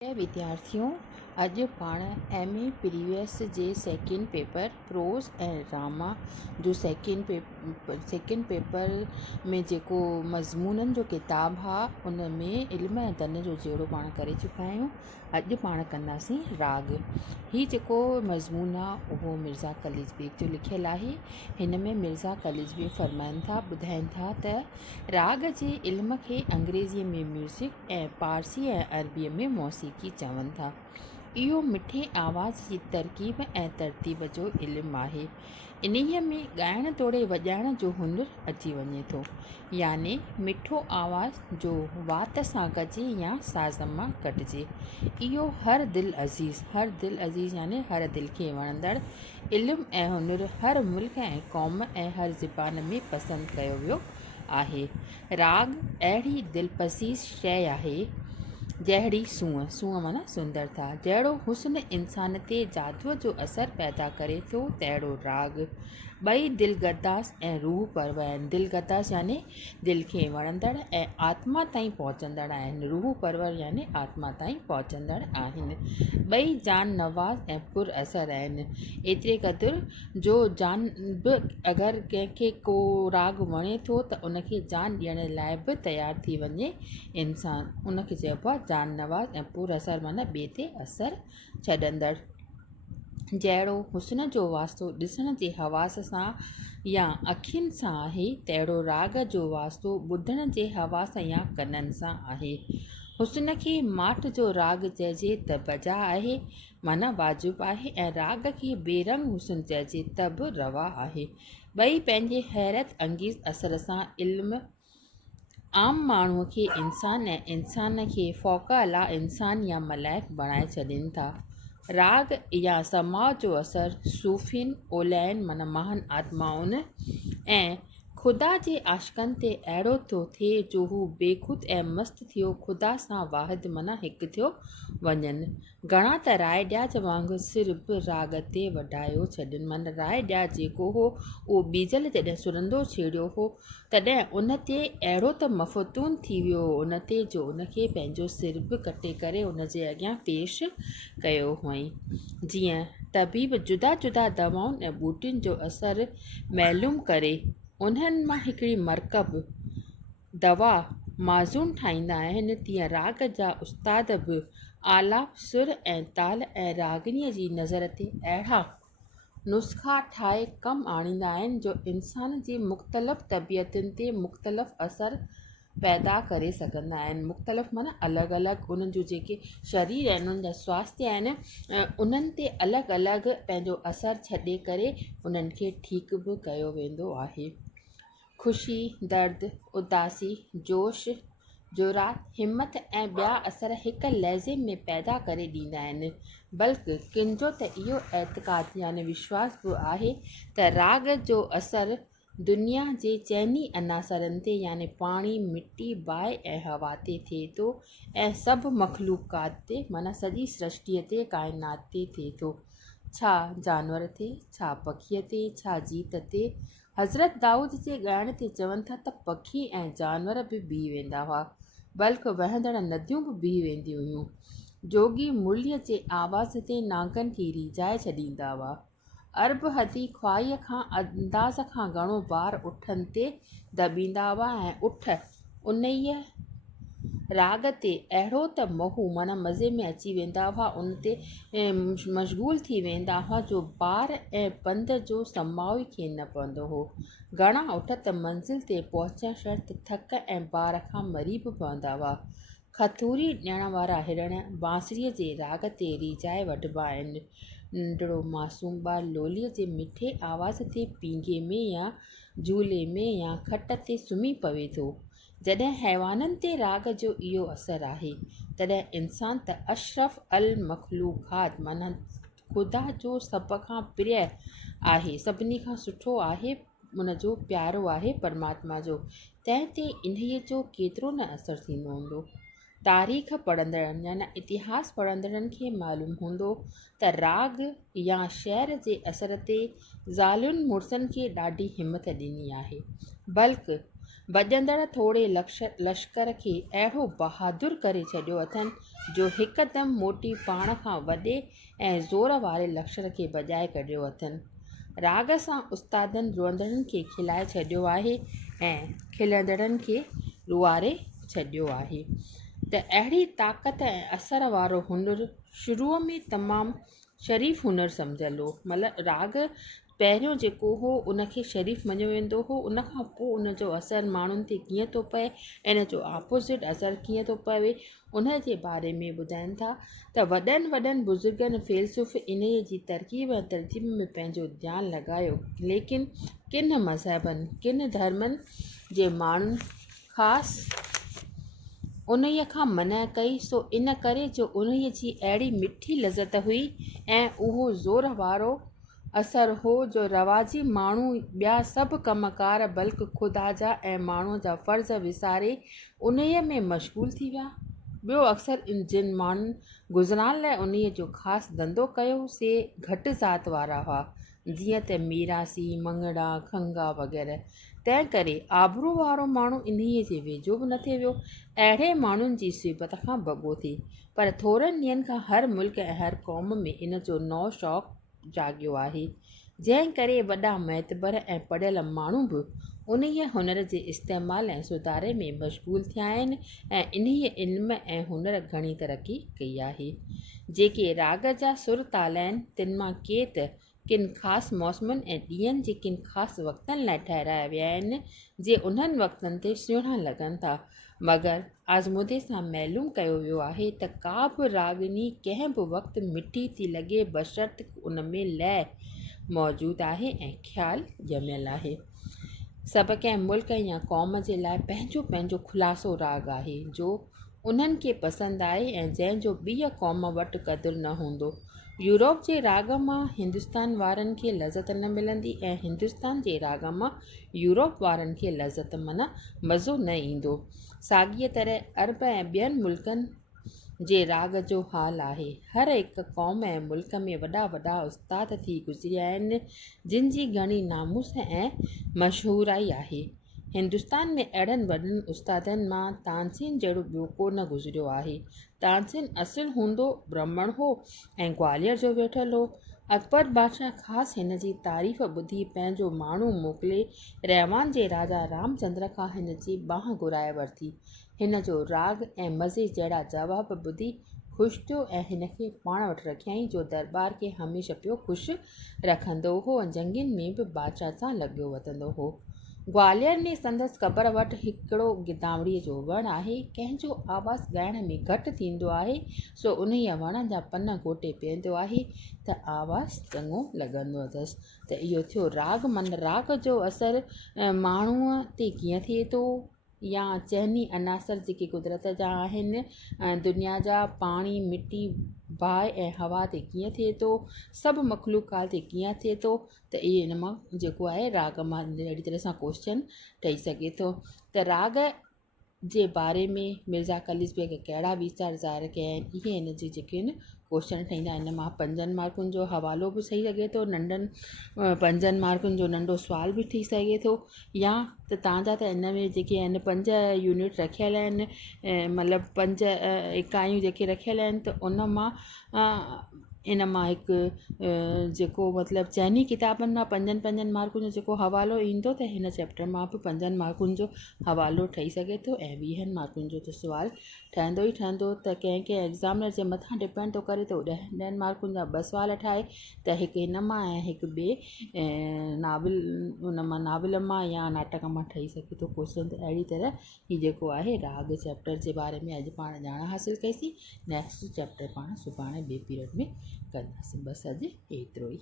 प्रिय विद्यार्थियों, अॼु पाण MA प्रीवियस जे सेकेंड पेपर प्रोज़ ऐं ड्रामा जो सेकेंड पेपर में जेको मज़मूननि जो किताबु आहे उन में इल्म ऐं दन जो जहिड़ो पाण करे चुका आहियूं। अॼु पाण कंदासीं राग। ही जेको मज़मून आहे उहो मिर्ज़ा कलीज बेग जो लिखियलु आहे। हिन में मिर्ज़ा कलीज बेग फ़रमाइनि था, ॿुधाइनि था त राग जे इल्म खे अंग्रेज़ीअ में म्यूज़िक ऐं पारसी ऐं अरबीअ में मौसीक़ी चवनि था। इहो मिठे आवाज़ जी तरकीब ऐं तरतीब जो इल्मु आहे। इन्हीअ में ॻाइण तोड़े वॼाइण जो हुनुरु अची वञे थो, याने मिठो आवाज़ जो वात सां गजे या साज़ मां कटिजे। इहो हर दिलि अज़ीज़ याने हर दिलि खे वणंदड़ इल्मु ऐं हुनुरु हर मुल्क ऐं क़ौम ऐं हर ज़बान में पसंदि कयो वियो आहे। राग अहिड़ी दिलपसीज़ शइ आहे जहिड़ी सूंहं माना सुंदरता, जहिड़ो हुस्न इंसान ते जादूअ जो असरु पैदा करे थो, तहिड़ो राग। ॿई दिलगदास ऐं रूह परवर आहिनि। दिलगदास याने दिलि खे वणंदड़ ऐं आत्मा ताईं पहुचंदड़ आहिनि। रूह परवर याने आत्मा ताईं पहुचंदड़ आहिनि। ॿई जान नवाज़ ऐं पुर असरु आहिनि। एतिरे क़दुरु जो जान बि अगरि कंहिंखे को राग वणे थो त उनखे जान ॾियण लाइ बि तयारु थी वञे इंसान, उनखे चइबो आहे जान नवाज़ ऐं पुर असरु माना ॿिए ते असरु छॾंदड़। जहिड़ो हुस्न जो वास्तो ॾिसण जे हवास सां या अखियुनि सां आहे, तहिड़ो राग जो वास्तो ॿुधण जे हवास या कननि सां आहे। हुस्न खे माठ जो राग चइजे त बजा आहे माना वाजिबु आहे, ऐं राग खे बेरंग हुस्न चइजे त बि रवा आहे। ॿई पंहिंजे हैरत अंगेज़ असर सां इल्मु आम माण्हूअ खे इंसान ऐं इंसान खे फ़ौक़ अला इंसान या मलाइक बणाए छॾनि था। राग या समाज जो असरु सूफ़ियुनि, ओलियाउनि माना महान आत्माउनि ऐं ख़ुदा जे आशिक़नि ते अहिड़ो थो थिए जो हू बेख़ुद ऐं मस्तु थियो ख़ुदा सां वाहिद माना हिकु थियो वञनि। घणा त राय ॾियाज वांगुरु सिर बि राग ते वढायो छॾनि, माना राय ॾियाज जेको हो उहो बीजल जॾहिं सुरंदो छेड़ियो हो तॾहिं उन ते अहिड़ो त मफ़तून थी वियो उन ते जो उनखे पंहिंजो सिर बि कटे करे उन जे अॻियां पेश कयो हुअईं। जीअं तबीब जुदा जुदा दवाउनि ऐं ॿूटियुनि जो असरु मालूम करे उन्हनि मां हिकिड़ी मरकब दवा माज़ून ठाहींदा आहिनि, तीअं राग जा उस्ताद बि आलाप, सुर ऐं ताल ऐं रागनीअ जी नज़र ते अहिड़ा नुस्ख़ा ठाहे कमु आणींदा आहिनि जो इंसान जी मुख़्तलिफ़ तबियतुनि ते मुख़्तलिफ़ असरु पैदा करे सघंदा आहिनि। मुख़्तलिफ़ माना अलॻि अलॻि उन्हनि जो जेके शरीर आहिनि उन्हनि जा स्वास्थ्य आहिनि उन्हनि ते अलॻि अलॻि पंहिंजो असरु छॾे करे उन्हनि खे ठीकु बि कयो वेंदो आहे। ख़ुशी, दर्द, उदासी, जोश, जुरात, हिमत ऐं ॿिया असर हिकु लहज़े में पैदा करे ॾींदा आहिनि। बल्कि किंजो त इहो एतिक़ाद यानी विश्वास बि आहे त राग जो असरु दुनिया जे चइनी अनासरनि ते यानी पाणी, मिटी, बाहि ऐं हवा ते थिए थो ऐं सभु मख़लूक़ात ते माना सॼी सृष्टिअ ते काइनात ते थिए थो। छा जानवर ते, छा पखीअ ते, छा जीत ते। हज़रत दाऊद जे ॻाइण ते चवनि था त पखी ऐं जानवर बि बीह वेंदा हुआ, बल्कि वहंदड़ नदियूं बि बीह वेंदियूं हुयूं। जोगी मुरलीअ जे आवाज़ ते नागनि खे रिझाए छॾींदा हुआ। अरब हदी ख्वाहीअ खां अंदाज़ खां घणो भार उठनि ते दॿींदा हुआ ऐं उठ उन्हीअ राग ते अहिड़ो त महू माना मज़े में अची वेंदा हुआ, उन ते मशगूल थी वेंदा हुआ जो बार ऐं पंध जो समाउ ई खे न पवंदो हो। घणा उठ त मंज़िल ते पहुचण शर्त थक ऐं बार खां मरी बि पवंदा हुआ। खथूरी ॾियण वारा हिरण बांसुरीअ जे राग ते रिझाए वठिबा आहिनि। नंढड़ो मासूम ॿारु लोलीअ जे मिठे आवाज़ ते पींघे में या झूले में या खट ते सुम्ही पवे थो। जॾहिं हैवाननि ते राग जो इहो असरु आहे तॾहिं इंसान त अशरफ अल मखलूक़ात माना ख़ुदा जो सभ खां प्रिय आहे, सभिनी खां सुठो आहे, उनजो प्यारो आहे परमात्मा जो, तंहिं ते इन्हीअ जो केतिरो न असरु थींदो हूंदो। तारीख़ पढ़ंदड़नि यानी इतिहास पढ़ंदड़नि खे मालूम हूंदो त राग या शेर जे असर ते ज़ालुनि मुड़सनि खे ॾाढी हिमत ॾिनी आहे, बल्कि भॼंदड़ थोरे लश्कर खे अहिड़ो बहादुर करे छॾियो अथनि जो हिकदमि मोटी पाण खां वॾे ऐं ज़ोर वारे लश्कर खे भॼाए कढियो अथनि। राग सां उस्तादनि रोअंदड़नि खे खिलाए छॾियो आहे ऐं खिलंदड़नि खे रुआरे छॾियो आहे। त अहिड़ी ताक़त ऐं असर वारो हुनुरु शुरूअ में तमामु शरीफ़ हुनुरु सम्झलो। मतिलबु राग पहिरियों जेको हो उनखे शरीफ़ मञियो वेंदो हो, उनखां पोइ उनजो असरु माण्हुनि ते कीअं थो पए ऐं इनजो ऑपोज़िट असरु कीअं थो पवे उन जे बारे में ॿुधाइनि था। त वॾनि वॾनि बुज़ुर्गनि फ़िलसुफ़ इन जी तरकीब ऐं तरतीब में पंहिंजो ध्यानु लॻायो, लेकिन किन मज़हबनि किन धर्मनि जे माण्हुनि ख़ासि उन्हीअ खां मना कई, सो इन करे जो उन्हीअ जी अहिड़ी मिठी लज़त हुई ऐं उहो ज़ोर वारो असरु हो जो रवाजी माण्हू ॿिया सभु कमकार बल्कि ख़ुदा जा ऐं माण्हूअ जा फ़र्ज़ विसारे उन्हीअ में मशगूल थी विया। ॿियो अक्सर जिन माण्हुनि गुज़रान लाइ उन्हीअ जो ख़ासि धंधो कयो से घटि ज़ात वारा हुआ, जीअं त मीरासी, मंगड़ा, खंगा वग़ैरह। तंहिं करे आबरू वारो माण्हू इन्हीअ जे वेझो बि न थिए वियो। अहिड़े माण्हुनि जी सिबत खां बॻो थी, पर थोरनि ॾींहंनि खां हर मुल्क ऐं हर क़ौम में इन जो नओं शौक़ु जाॻियो आहे, जंहिं करे वॾा महतबर ऐं पढ़ियल माण्हू बि उन्हीअ हुनर जे इस्तेमालु ऐं सुधारे में मशगूल थिया आहिनि ऐं इन्हीअ इल्म ऐं हुनर घणी तरक़ी कई आहे। जेके राग जा सुर ताल आहिनि तिन मां के त किन ख़ासि मौसमनि ऐं ॾींहंनि जे किन ख़ासि वक़्तनि लाइ ठाहिराया विया आहिनि जे उन्हनि वक़्तनि ते सुहिणा लॻनि था, मगर आज़मूदे सां मालूम कयो वियो आहे त का बि रागिनी कंहिं बि वक़्तु मिठी थी लॻे बशर्त उन में लय मौजूदु आहे ऐं ख़्यालु ॼमियलु आहे। सभु कंहिं मुल्क या क़ौम जे लाइ पंहिंजो पंहिंजो ख़ुलासो राग आहे जो उन्हनि खे पसंदि आहे ऐं जंहिंजो ॿीअ क़ौम वटि क़दुरु न हूंदो। यूरोप जे राग मां हिंदुस्तान वारनि खे लज़त न मिलंदी ऐं हिंदुस्तान जे राग मां यूरोप वारनि खे लज़त माना मज़ो न ईंदो। साॻीअ तरह अरब ऐं ॿियनि मुल्कनि जे राग जो हाल आहे। हर हिकु क़ौम ऐं मुल्क में वॾा वॾा उस्ताद थी गुज़रिया आहिनि जिन जी घणी नामूस ऐं मशहूराई आहे। हिंदुस्तान में अहिड़नि वॾनि उस्तादनि मां तानसेन जहिड़ो ॿियो को न गुज़रियो आहे। तानसेन असुलु हूंदो ब्राह्मण हो ऐं ग्वालियर जो वेठल हो। अकबर बादशाह ख़ासि हिन जी तारीफ़ ॿुधी पंहिंजो माण्हू मोकिले रहमान जे राजा रामचंद्र खां हिन जी बांह घुराए वरिती। हिन जो राग ऐं मज़े जहिड़ा जवाब ॿुधी ख़ुशि थियो ऐं हिन खे पाण वटि रखियईं जो दरबार खे हमेशह पियो ख़ुशि रखंदो हो ऐं जंगियुनि में बि बादशाह सां लॻियो वठंदो हो। ग्वालियर में संदसि क़बर वटि हिकिड़ो गिदावड़ीअ जो वणु आहे। कंहिंजो आवाज़ु ॻाइण में घटि थींदो आहे, सो उन्हीअ वण जा पन घोटे पीअंदो आहे त आवाज़ु चङो लॻंदो अथसि। त इहो थियो राग। मन राग जो असरु माण्हूअ ते कीअं थिए थो या चइनी अनासर जेके कुदरत जा आहिनि, दुनिया जा पाणी, मिटी, बाहि ऐं हवा ते कीअं थिए थो, सभु मख़लूक़ात ते कीअं थिए थो, त इहे इन मां जेको आहे राग मां अहिड़ी तरह सां क्वेश्चन ठही सघे थो। त राग जे बारे में मिर्ज़ा कलीस बेग कहिड़ा वीचार ज़ाहिर कया आहिनि, इहे इन जे जेके आहिनि क्वेश्चन ठहींदा आहिनि। इन मां 5 मार्कुनि जो हवालो बि ठही सघे थो, नंढनि 5 मार्कुनि जो नंढो सुवाल बि थी सघे थो, या त तव्हांजा त इन में जेके आहिनि 5 यूनिट रखियल आहिनि, मतिलबु 5 इकाइयूं जेके रखियल आहिनि, त उन मां इन मां हिकु जेको मतिलबु चइनी किताबनि मां 5 मार्कुनि जो जेको हवालो ईंदो, त हिन चैप्टर मां बि 5 मार्कुनि जो हवालो ठही सघे थो ऐं 20 मार्कुनि जो त सुवाल ठहंदो ई ठहंदो। त कंहिं कंहिं एग्ज़ामिनर जे मथां डिपेंड थो करे त 10 मार्कुनि जा 2 सुवाल ठाहे, त हिकु हिन मां ऐं हिकु ॿिए नाविल उन मां नाविल मां या नाटक मां ठही सघे थो क्वेश्चन। त अहिड़ी तरह हीउ जेको आहे राग चैप्टर जे बारे में अॼु पाण ॼाण हासिलु कईसीं। नेक्स्ट चैप्टर पाण सुभाणे ॿिए पीरियड में कंदासीं। बसि अॼु एतिरो ई।